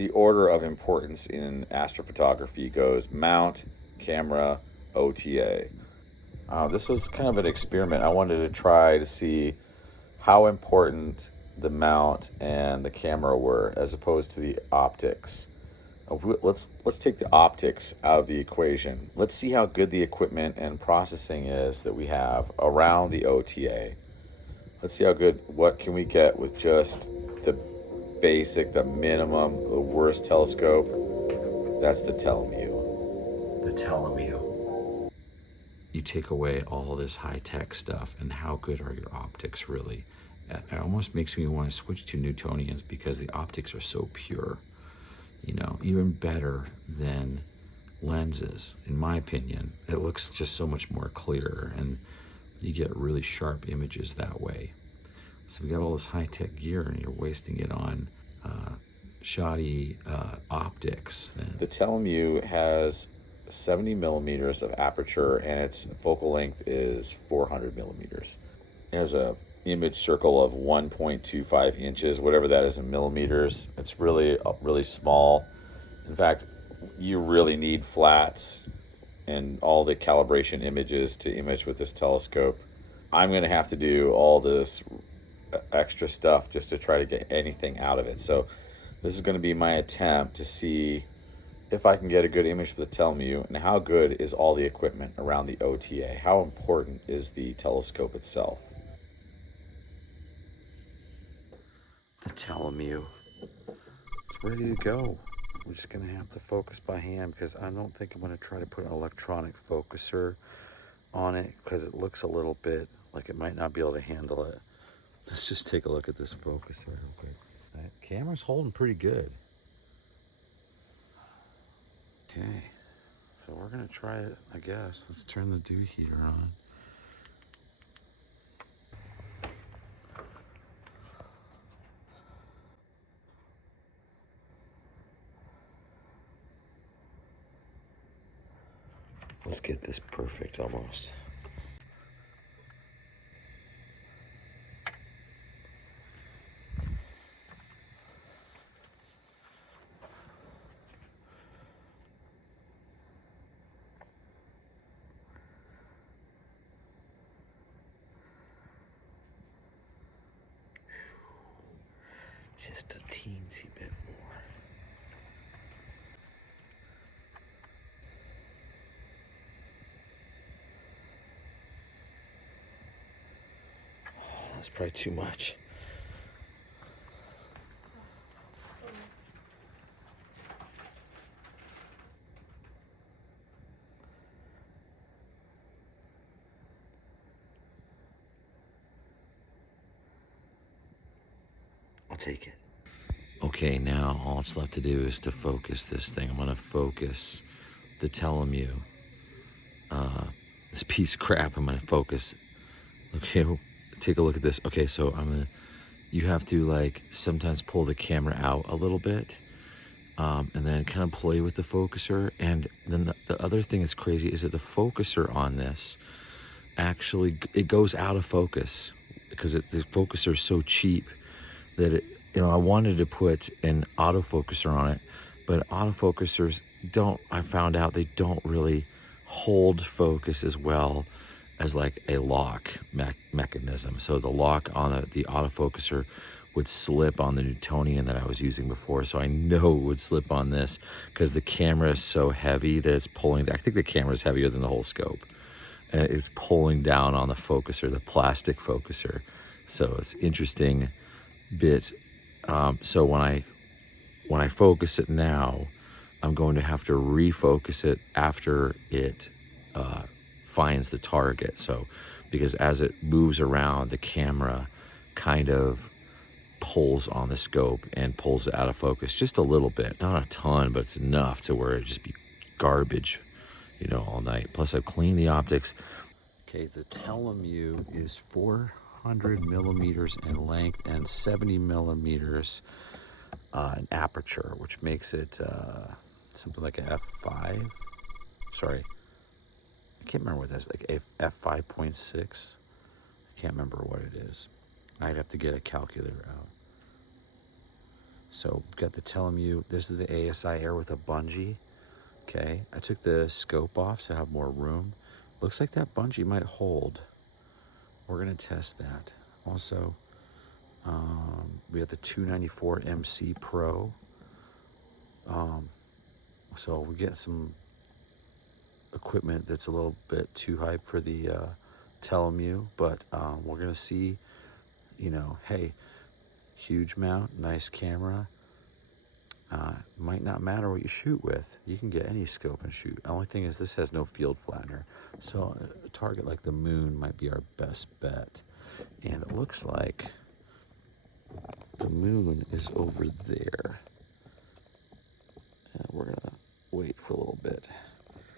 the order of importance in astrophotography goes mount, camera, OTA. This was kind of an experiment. I wanted to try to see how important the mount and the camera were as opposed to the optics. Let's take the optics out of the equation. Let's see how good the equipment and processing is that we have around the OTA. Let's see how good, what can we get with just the basic, the minimum, the worst telescope. That's the Telmu. The Telmu. You take away all this high-tech stuff, and how good are your optics really? It almost makes me want to switch to Newtonians because the optics are so pure. You know, even better than lenses, in my opinion. It looks just so much more clear, and you get really sharp images that way. So we got all this high-tech gear, and you're wasting it on shoddy optics. The Telmu has 70 millimeters of aperture, and its focal length is 400 millimeters. It has a image circle of 1.25 inches, whatever that is in millimeters. It's really small. In fact, you really need flats and all the calibration images to image with this telescope. I'm going to have to do all this extra stuff just to try to get anything out of it. So this is going to be my attempt to see if I can get a good image with the Telmu, and how good is all the equipment around the OTA. How important is the telescope itself? The Telmu, it's ready to go. We're just gonna have to focus by hand because I don't think I'm gonna try to put an electronic focuser on it because it looks a little bit like it might not be able to handle it. Let's just take a look at this focuser real quick. That camera's holding pretty good. Okay, so we're gonna try it, I guess. Let's turn the dew heater on. Let's get this perfect almost. Just a teensy bit more. Oh, that's probably too much. I'll take it. Okay, now all it's left to do is to focus this thing. I'm gonna focus the Telemu. This piece of crap, I'm gonna focus. Okay, take a look at this. Okay, so you have to like sometimes pull the camera out a little bit, and then kind of play with the focuser. And then the other thing that's crazy is that the focuser on this, actually, it goes out of focus because the focuser is so cheap that it, you know, I wanted to put an autofocuser on it, but autofocusers I found out they don't really hold focus as well as like a lock mechanism. So the lock on the autofocuser would slip on the Newtonian that I was using before. So I know it would slip on this because the camera is so heavy that it's pulling. I think the camera is heavier than the whole scope. And it's pulling down on the focuser, the plastic focuser. So it's interesting bit. So when I focus it now, I'm going to have to refocus it after it finds the target. So because as it moves around, the camera kind of pulls on the scope and pulls it out of focus just a little bit, not a ton, but it's enough to where it just be garbage, you know, all night. Plus I've cleaned the optics. Okay, the Telmu is 400 millimeters in length and 70 millimeters in aperture, which makes it something like a f5. Sorry, I can't remember what that's like. A f5.6. I can't remember what it is. I'd have to get a calculator out. So we've got the Telmu. This is the ASI Air with a bungee. Okay, I took the scope off to have more room. Looks like that bungee might hold. We're gonna test that. Also, we have the 294mc Pro. So we get some equipment that's a little bit too hype for the Telmu, but we're gonna see, you know, hey, huge mount, nice camera. Might not matter what you shoot with. You can get any scope and shoot. The only thing is this has no field flattener. So a target like the moon might be our best bet. And it looks like the moon is over there. And we're gonna wait for a little bit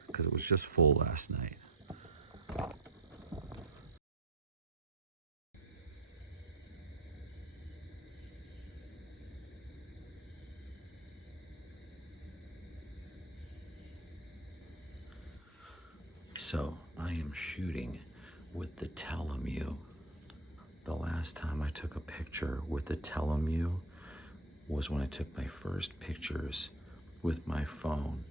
because it was just full last night. So I am shooting with the Telmu. The last time I took a picture with the Telmu was when I took my first pictures with my phone.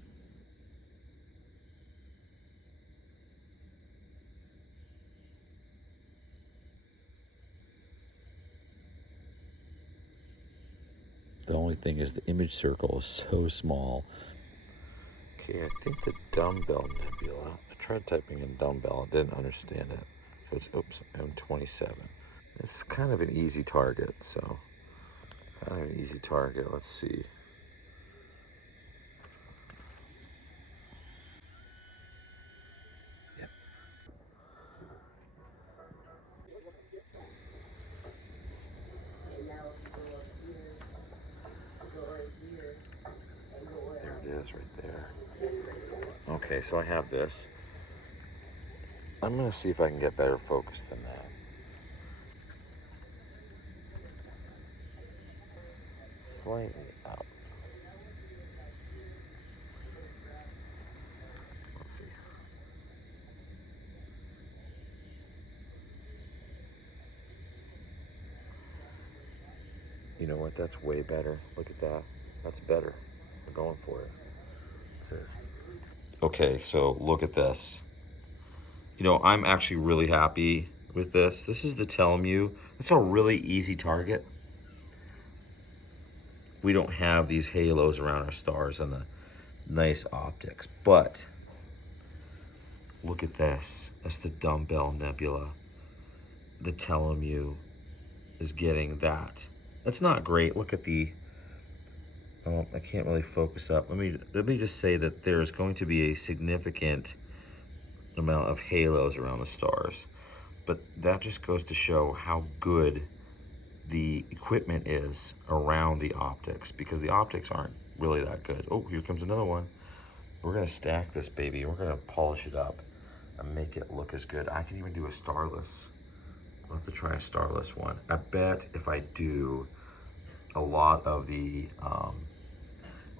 The only thing is the image circle is so small. Okay, I think the dumbbell nebula. I tried typing in dumbbell, I didn't understand it. So it's, oops, M27. It's kind of an easy target, so kind of an easy target. Let's see. Yep. There it is right there. Okay, so I have this. I'm gonna see if I can get better focus than that. Slightly out. Let's see. You know what? That's way better. Look at that. That's better. We're going for it. That's it. Okay, so look at this. You know, I'm actually really happy with this. This is the Telmu. It's a really easy target. We don't have these halos around our stars and the nice optics, but look at this. That's the dumbbell nebula. The Telmu is getting that. That's not great. Look at the, oh, I can't really focus up. Let me just say that there's going to be a significant amount of halos around the stars. But that just goes to show how good the equipment is around the optics, because the optics aren't really that good. Oh, here comes another one. We're gonna stack this baby. We're gonna polish it up and make it look as good. I can even do a starless. I'll have to try a starless one. I bet if I do, a lot of the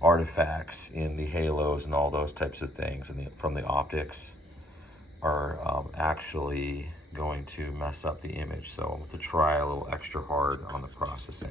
artifacts in the halos and all those types of things from the optics are actually going to mess up the image. So I'll have to try a little extra hard on the processing.